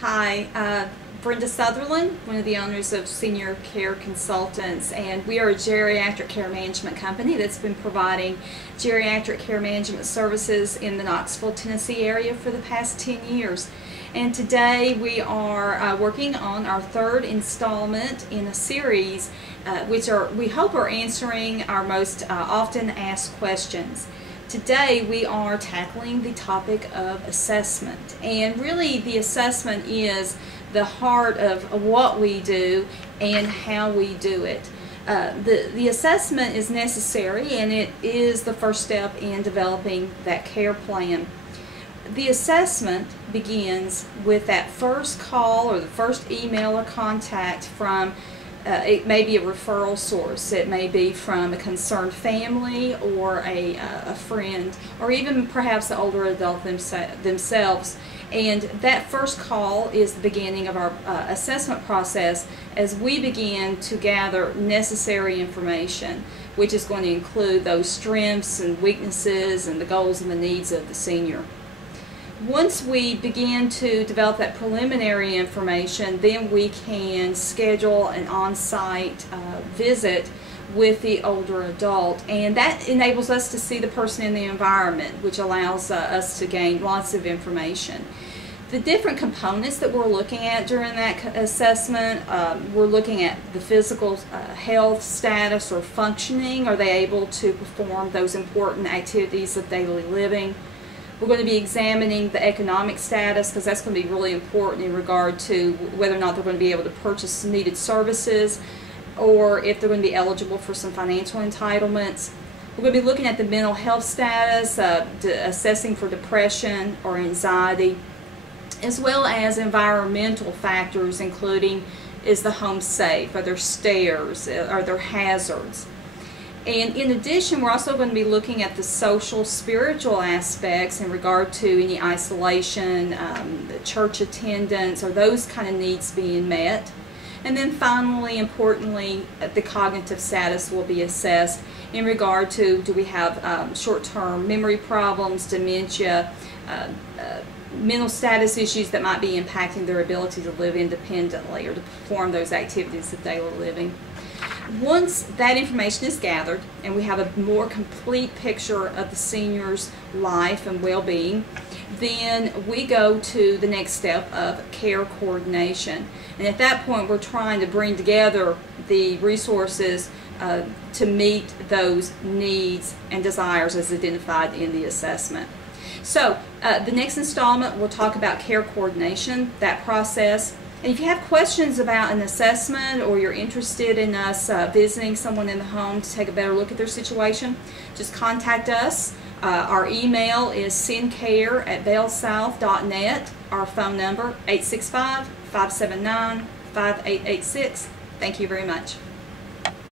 Hi, Brenda Sutherland, one of the owners of Senior Care Consultants, and we are a geriatric care management company that's been providing geriatric care management services in the Knoxville, Tennessee area for the past 10 years. And today we are working on our third installment in a series which we hope are answering our most often asked questions. Today we are tackling the topic of assessment, and really the assessment is the heart of what we do and how we do it. The assessment is necessary, and it is the first step in developing that care plan. The assessment begins with that first call or the first email or contact from it may be a referral source, it may be from a concerned family or a friend, or even perhaps the older adult themselves. And that first call is the beginning of our assessment process as we begin to gather necessary information, which is going to include those strengths and weaknesses and the goals and the needs of the senior. Once we begin to develop that preliminary information, then we can schedule an on-site visit with the older adult, and that enables us to see the person in the environment, which allows us to gain lots of information. The different components that we're looking at during that assessment, we're looking at the physical health status or functioning. Are they able to perform those important activities of daily living? We're going to be examining the economic status, because that's going to be really important in regard to whether or not they're going to be able to purchase needed services, or if they're going to be eligible for some financial entitlements. We're going to be looking at the mental health status, assessing for depression or anxiety, as well as environmental factors, including, is the home safe, are there stairs, are there hazards. And in addition, we're also going to be looking at the social, spiritual aspects in regard to any isolation, the church attendance, or those kind of needs being met. And then finally, importantly, the cognitive status will be assessed in regard to, do we have short-term memory problems, dementia, mental status issues that might be impacting their ability to live independently or to perform those activities of daily living. Once that information is gathered and we have a more complete picture of the senior's life and well-being, then we go to the next step of care coordination. And at that point, we're trying to bring together the resources to meet those needs and desires as identified in the assessment. So the next installment, we'll talk about care coordination, that process. And if you have questions about an assessment, or you're interested in us visiting someone in the home to take a better look at their situation, just contact us. Our email is sendcare@valesouth.net. Our phone number, 865-579-5886. Thank you very much.